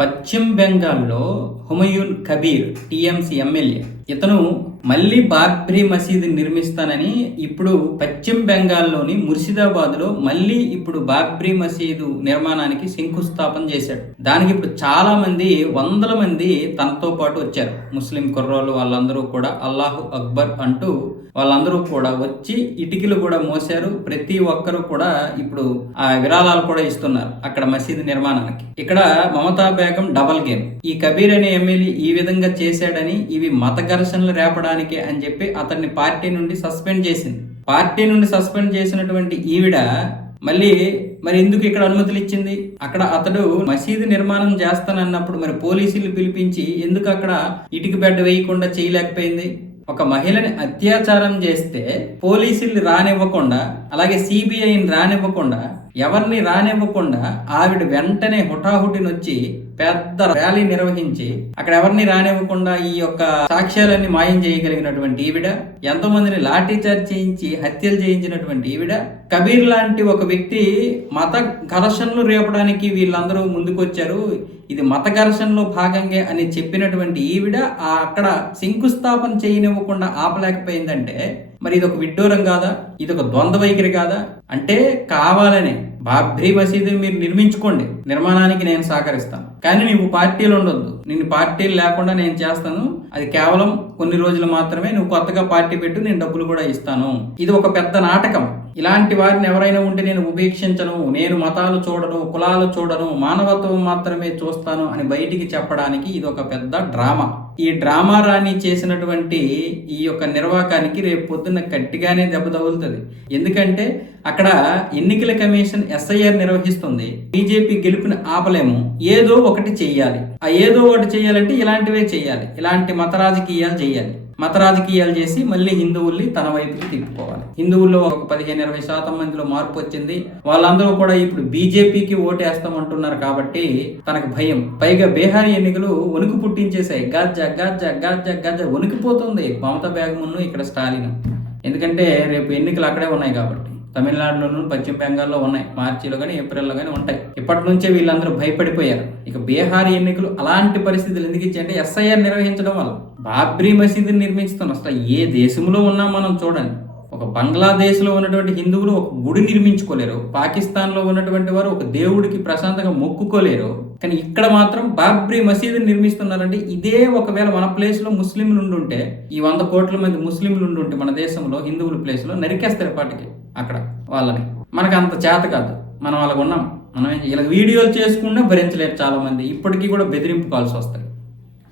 పశ్చిమ బెంగాల్లో Humayun Kabir TMC MLA. ఇతను మళ్ళీ బాబ్రీ మసీదు నిర్మిస్తానని ఇప్పుడు పశ్చిమ బెంగాల్లోని ముర్షిదాబాద్లో మళ్ళీ ఇప్పుడు బాబ్రీ మసీదు నిర్మాణానికి శంకుస్థాపన చేశాడు. దానికి ఇప్పుడు చాలా మంది వందల మంది తనతో పాటు వచ్చారు. ముస్లిం కుర్రోళ్ళు వాళ్ళందరూ కూడా అల్లాహు అక్బర్ అంటూ వాళ్ళందరూ కూడా వచ్చి ఇటుకలు కూడా మోసారు ప్రతి ఒక్కరు కూడా ఇప్పుడు ఆ విరాళాలు కూడా ఇస్తున్నారు అక్కడ మసీదు నిర్మాణానికి. ఇక్కడ మమతా బేగం డబల్ గేమ్. ఈ కబీర్ అనే ఎమ్మెల్యే ఈ విధంగా చేశాడని ఇవి మత ఘర్షణలు రేపడానికి అని చెప్పి అతన్ని పార్టీ నుండి సస్పెండ్ చేసింది. పార్టీ నుండి సస్పెండ్ చేసినటువంటి ఈవిడ మళ్ళీ మరి ఎందుకు ఇక్కడ అనుమతులు ఇచ్చింది? అక్కడ అతడు మసీదు నిర్మాణం చేస్తానన్నప్పుడు మరి పోలీసులు పిలిపించి ఎందుకు అక్కడ ఇటుక బెడ్ వేయకుండా చేయలేకపోయింది? ఒక మహిళని అత్యాచారం చేస్తే పోలీసులు రానివ్వకుండా అలాగే సిబిఐని రానివ్వకుండా ఎవరిని రానివ్వకుండా ఆవిడ వెంటనే హుటాహుటినొచ్చి పెద్ద ర్యాలీ నిర్వహించి అక్కడ ఎవరిని రానివ్వకుండా ఈ యొక్క సాక్ష్యాలన్నీ మాయం చేయగలిగినటువంటి ఈవిడ ఎంతో మందిని లాఠీ చార్జ్ చేయించి హత్యలు చేయించినటువంటి ఈవిడ కబీర్ లాంటి ఒక వ్యక్తి మత ఘర్షణలు రేపడానికి వీళ్ళందరూ ముందుకొచ్చారు. ఇది మత ఘర్షణలో భాగంగా అని చెప్పినటువంటి ఈవిడ ఆ అక్కడ శంకుస్థాపన చేయనివ్వకుండా ఆపలేకపోయిందంటే మరి ఇది ఒక విడ్డూరం కాదా? ఇది ఒక ద్వంద్వ వైఖరి కాదా? అంటే కావాలనే బాబ్రీ మసీదు మీరు నిర్మించుకోండి. నిర్మాణానికి నేను సహకరిస్తాను. కానీ నువ్వు పార్టీలు ఉండొద్దు. నేను పార్టీలు లేకుండా నేను చేస్తాను. అది కేవలం కొన్ని రోజులు మాత్రమే నువ్వు కొత్తగా పార్టీ పెట్టు నేను డబ్బులు కూడా ఇస్తాను. ఇది ఒక పెద్ద నాటకం. ఇలాంటి వారిని ఎవరైనా ఉంటే నేను ఉపేక్షించను. నేను మతాలు చూడను కులాలు చూడను మానవత్వం మాత్రమే చూస్తాను అని బయటికి చెప్పడానికి ఇది ఒక పెద్ద డ్రామా. ఈ డ్రామా రాణి చేసినటువంటి ఈ యొక్క నిర్వాకానికి రేపు పొద్దున్న గట్టిగానే దెబ్బ తగులుతుంది. ఎందుకంటే అక్కడ ఎన్నికల కమిషన్ ఎస్ఐఆర్ నిర్వహిస్తుంది. బీజేపీ గెలుపుని ఆపలేము. ఏదో ఒకటి చెయ్యాలి. ఆ ఏదో ఒకటి చేయాలంటే ఇలాంటివే చేయాలి ఇలాంటి మత రాజకీయాలు చేయాలి మత రాజకీయాలు చేసి మళ్ళీ హిందువుల్ని తన వైపుకి తిప్పుకోవాలి. హిందువుల్లో ఒక పదిహేను ఇరవై శాతం మందిలో మార్పు వచ్చింది. వాళ్ళందరూ కూడా ఇప్పుడు బీజేపీకి ఓటేస్తామంటున్నారు కాబట్టి తనకు భయం. పైగా బీహార్ ఎన్నికలు వణుకు పుట్టించేశాయి. గజ్జ గజ్జ గజ్జ గజ్జ వణికిపోతుంది. మమతా బేగమును ఇక్కడ స్టాలిన్. ఎందుకంటే రేపు ఎన్నికలు అక్కడే ఉన్నాయి కాబట్టి. తమిళనాడులోను పశ్చిమ బెంగాల్లో ఉన్నాయి. మార్చిలో కానీ ఏప్రిల్లో కానీ ఉంటాయి. ఇప్పటి నుంచే వీళ్ళందరూ భయపడిపోయారు. ఇక బీహార్ ఎన్నికలు అలాంటి పరిస్థితులు ఎందుకు ఇచ్చాయంటే ఎస్ఐఆర్ నిర్వహించడం వల్ల. బాబ్రీ మసీదుని నిర్మించుతాను అసలు ఏ దేశంలో ఉన్నా మనం చూడండి ఒక బంగ్లాదేశ్లో ఉన్నటువంటి హిందువులు ఒక గుడి నిర్మించుకోలేరు. పాకిస్తాన్లో ఉన్నటువంటి వారు ఒక దేవుడికి ప్రశాంతంగా మొక్కుకోలేరు. కానీ ఇక్కడ మాత్రం బాబ్రీ మసీదుని నిర్మిస్తున్నారంటే ఇదే ఒకవేళ మన ప్లేస్లో ముస్లింలు ఉండుంటే ఈ వంద కోట్ల మంది ముస్లింలు ఉండుంటే మన దేశంలో హిందువుల ప్లేస్లో నరికేస్తారు పాటికి అక్కడ వాళ్ళని. మనకు అంత చేత కాదు. మనం వాళ్ళకు ఉన్నాం మనం ఇలా వీడియోలు చేసుకున్నా భరించలేరు చాలా మంది ఇప్పటికీ కూడా బెదిరింపు కాల్సి వస్తాయి.